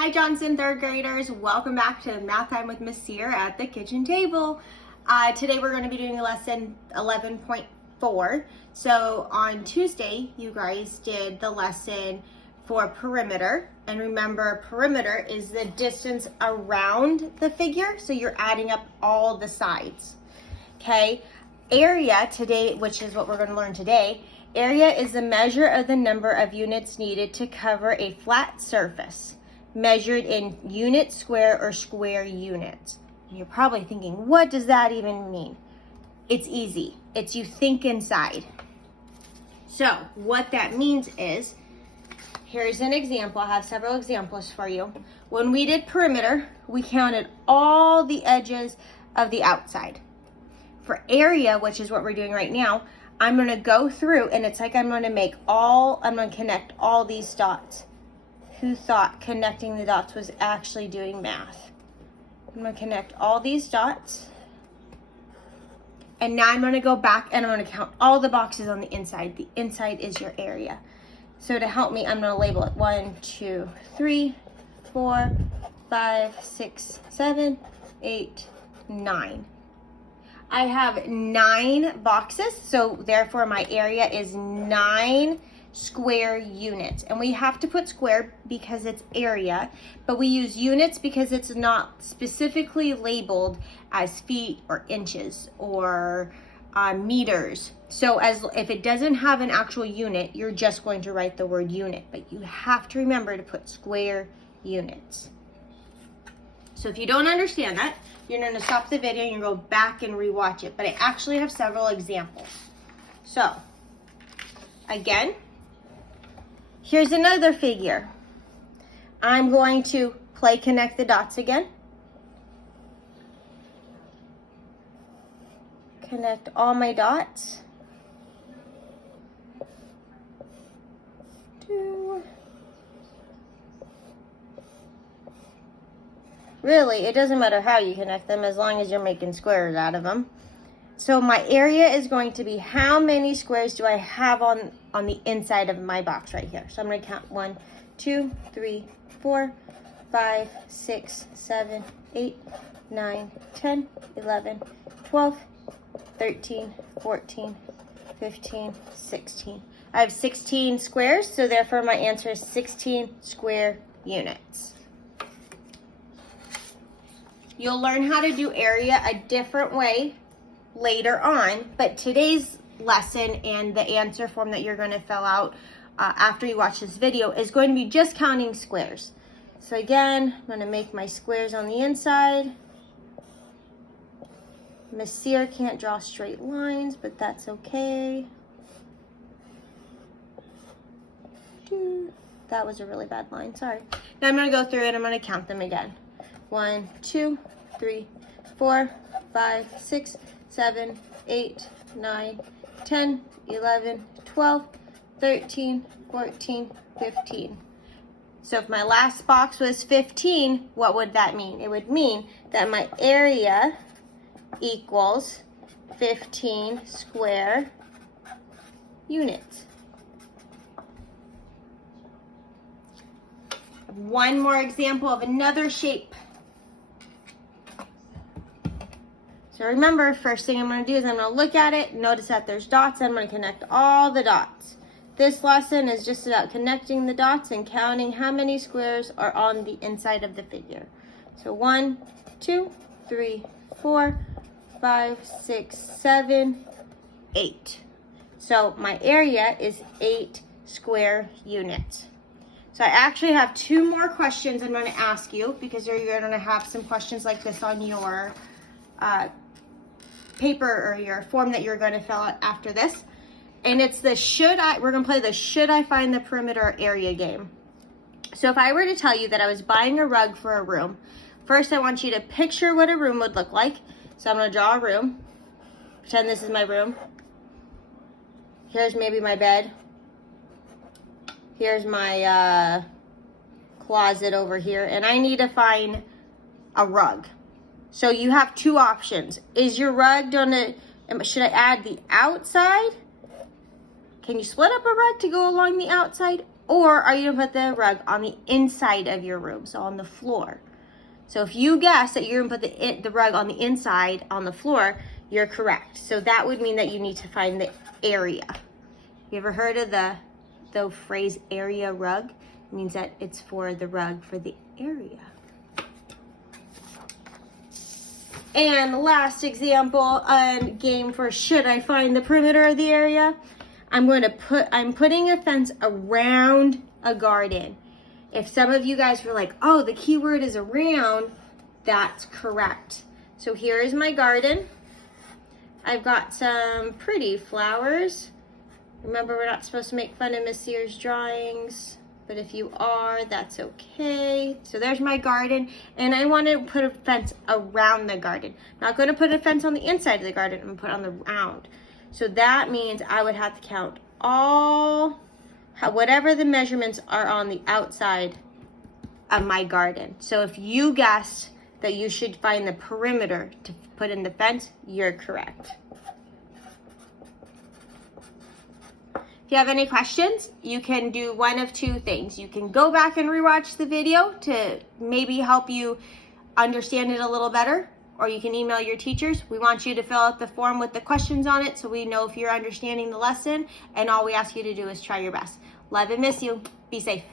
Hi Johnson third graders, welcome back to Math Time with Miss Sear at the kitchen table. Today we're going to be doing lesson 11.4. So on Tuesday you guys did the lesson for perimeter, and remember perimeter is the distance around the figure, so you're adding up all the sides. Okay, area today, which is what we're going to learn today, area is the measure of the number of units needed to cover a flat surface, measured in unit square or square units. You're probably thinking, what does that even mean? It's easy. It's you think inside. So what that means is, here's an example. I have several examples for you. When we did perimeter, we counted all the edges of the outside. For area, which is what we're doing right now, I'm going to go through and it's like I'm going to connect all these dots. Who thought connecting the dots was actually doing math? I'm going to connect all these dots. And now I'm going to go back and I'm going to count all the boxes on the inside. The inside is your area. So to help me, I'm going to label it 1, 2, 3, 4, 5, 6, 7, 8, 9. I have 9 boxes, so therefore my area is 9 square units. And we have to put square because it's area, but we use units because it's not specifically labeled as feet or inches or meters. So if it doesn't have an actual unit, you're just going to write the word unit, but you have to remember to put square units. So if you don't understand that, you're going to stop the video and you go back and rewatch it. But I actually have several examples. So again, here's another figure. I'm going to play connect the dots again. Connect all my dots. 2. Really, it doesn't matter how you connect them as long as you're making squares out of them. So my area is going to be how many squares do I have on the inside of my box right here. So I'm going to count 1, 2, 3, 4, 5, 6, 7, 8, 9, 10, 11, 12, 13, 14, 15, 16. I have 16 squares, so therefore my answer is 16 square units. You'll learn how to do area a different way later on, but today's lesson and the answer form that you're going to fill out after you watch this video is going to be just counting squares. So again, I'm going to make my squares on the inside. Miss Sear can't draw straight lines, but that's okay. That was a really bad line, sorry. Now I'm going to go through and I'm going to count them again. 1, 2, 3, 4, 5, 6, 7, 8, 9, 10, 11, 12, 13, 14, 15. So if my last box was 15, what would that mean? It would mean that my area equals 15 square units. One more example of another shape. So remember, first thing I'm going to do is I'm going to look at it, notice that there's dots, I'm going to connect all the dots. This lesson is just about connecting the dots and counting how many squares are on the inside of the figure. So 1, 2, 3, 4, 5, 6, 7, 8. So my area is 8 square units. So I actually have 2 more questions I'm going to ask you because you're going to have some questions like this on your paper or your form that you're going to fill out after this. And it's the we're going to play the should I find the perimeter area game. So if I were to tell you that I was buying a rug for a room, first I want you to picture what a room would look like. So I'm going to draw a room. Pretend this is my room. Here's maybe my bed. Here's my closet over here. And I need to find a rug. So you have 2 options. Is your rug should I add the outside? Can you split up a rug to go along the outside? Or are you gonna put the rug on the inside of your room, so on the floor? So if you guess that you're gonna put the rug on the inside, on the floor, you're correct. So that would mean that you need to find the area. You ever heard of the phrase area rug? It means that it's for the rug for the area. And the last example, a game for should I find the perimeter of the area? I'm putting a fence around a garden. If some of you guys were like, oh, the key word is around, that's correct. So here is my garden. I've got some pretty flowers. Remember, we're not supposed to make fun of Miss Sears' drawings, but if you are, that's okay. So there's my garden, and I want to put a fence around the garden. I'm not going to put a fence on the inside of the garden, I'm going to put it on the round. So that means I would have to count whatever the measurements are on the outside of my garden. So if you guessed that you should find the perimeter to put in the fence, you're correct. If you have any questions, you can do one of two things. You can go back and rewatch the video to maybe help you understand it a little better, or you can email your teachers. We want you to fill out the form with the questions on it so we know if you're understanding the lesson, and all we ask you to do is try your best. Love and miss you. Be safe.